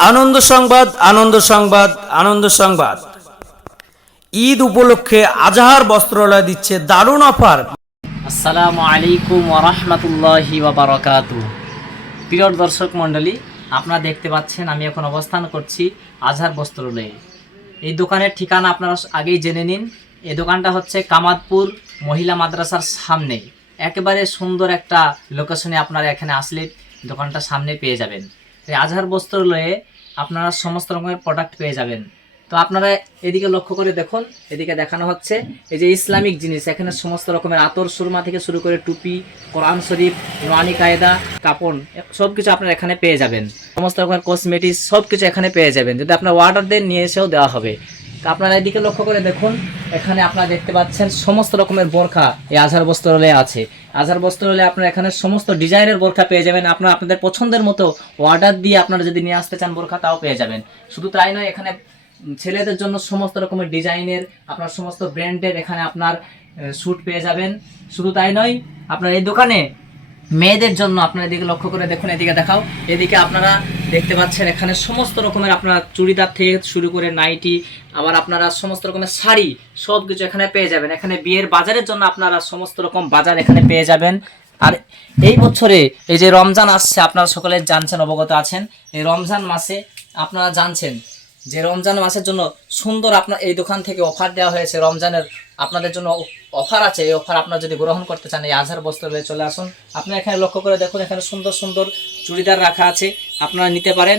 আনন্দ সংবাদ, আনন্দ সংবাদ, আনন্দ সংবাদ। ঈদ উপলক্ষে আজহার বস্ত্রালয় দিচ্ছে দারুণ অফার। আসসালামু আলাইকুম ওয়া রাহমাতুল্লাহি ওয়া বারাকাতুহু। প্রিয় দর্শক মণ্ডলী, আপনারা দেখতে পাচ্ছেন আমি এখন অবস্থান করছি আজহার বস্ত্রালয়ে। এই দোকানের ঠিকানা আপনারা আগেই জেনে নিন। এই দোকানটা হচ্ছে কামাদপুর মহিলা মাদ্রাসার সামনে, একেবারে সুন্দর একটা লোকেশনে। আপনারা এখানে আসলে দোকানটা সামনে পেয়ে যাবেন। এই আজহার বস্ত্রালয়ে আপনারা সমস্ত রকমের প্রোডাক্ট পেয়ে যাবেন। তো আপনারা এদিকে লক্ষ্য করে দেখুন, এদিকে দেখানো হচ্ছে এই যে ইসলামিক জিনিস। এখানে সমস্ত রকমের আতর সুরমা থেকে শুরু করে টুপি, কোরআন শরীফ, নোয়ানি কায়দা, কাপড় সব কিছু আপনারা এখানে পেয়ে যাবেন। সমস্ত রকমের কসমেটিক্স সব কিছু এখানে পেয়ে যাবেন। যদি আপনার অর্ডার দেন নিয়ে এসেও দেওয়া হবে। তো আপনারা এদিকে লক্ষ্য করে দেখুন, এখানে আপনারা দেখতে পাচ্ছেন সমস্ত রকমের বোরখা এই আজহার বস্ত্রালয়ে আছে। আজহার বস্ত্রালয়ে আপনারা এখানে সমস্ত ডিজাইনের বোরখা পেয়ে যাবেন। আপনারা আপনাদের পছন্দের মতো অর্ডার দিয়ে আপনারা যদি নিয়ে আসতে চান বোরখা, তাও পেয়ে যাবেন। শুধু তাই নয়, এখানে ছেলেদের জন্য সমস্ত রকমের ডিজাইনের আপনার সমস্ত ব্র্যান্ডের এখানে আপনার স্যুট পেয়ে যাবেন। শুধু তাই নয়, আপনার এই দোকানে মেয়েদের জন্য আপনারা এদিকে লক্ষ্য করে দেখুন, এদিকে দেখাও, এদিকে আপনারা দেখতে পাচ্ছেন এখানে সমস্ত রকমের আপনারা চুড়িদার থেকে শুরু করে নাইটি, আবার আপনারা সমস্ত রকমের শাড়ি সব কিছু এখানে পেয়ে যাবেন। এখানে বিয়ের বাজারের জন্য আপনারা সমস্ত রকম বাজার এখানে পেয়ে যাবেন। আর এই বছরে এই যে রমজান আসছে, আপনারা সকলে জানছেন, অবগত আছেন। এই রমজান মাসে আপনারা জানছেন যে রমজান মাসের জন্য সুন্দর আপনার এই দোকান থেকে অফার দেওয়া হয়েছে। রমজানের আপনাদের জন্য অফার আছে। এই অফার আপনারা যদি গ্রহণ করতে চান, এই আজহার বস্ত্রালয়ে চলে আসুন। আপনারা এখানে লক্ষ্য করে দেখুন, এখানে সুন্দর সুন্দর চুড়িদার রাখা আছে, আপনারা নিতে পারেন।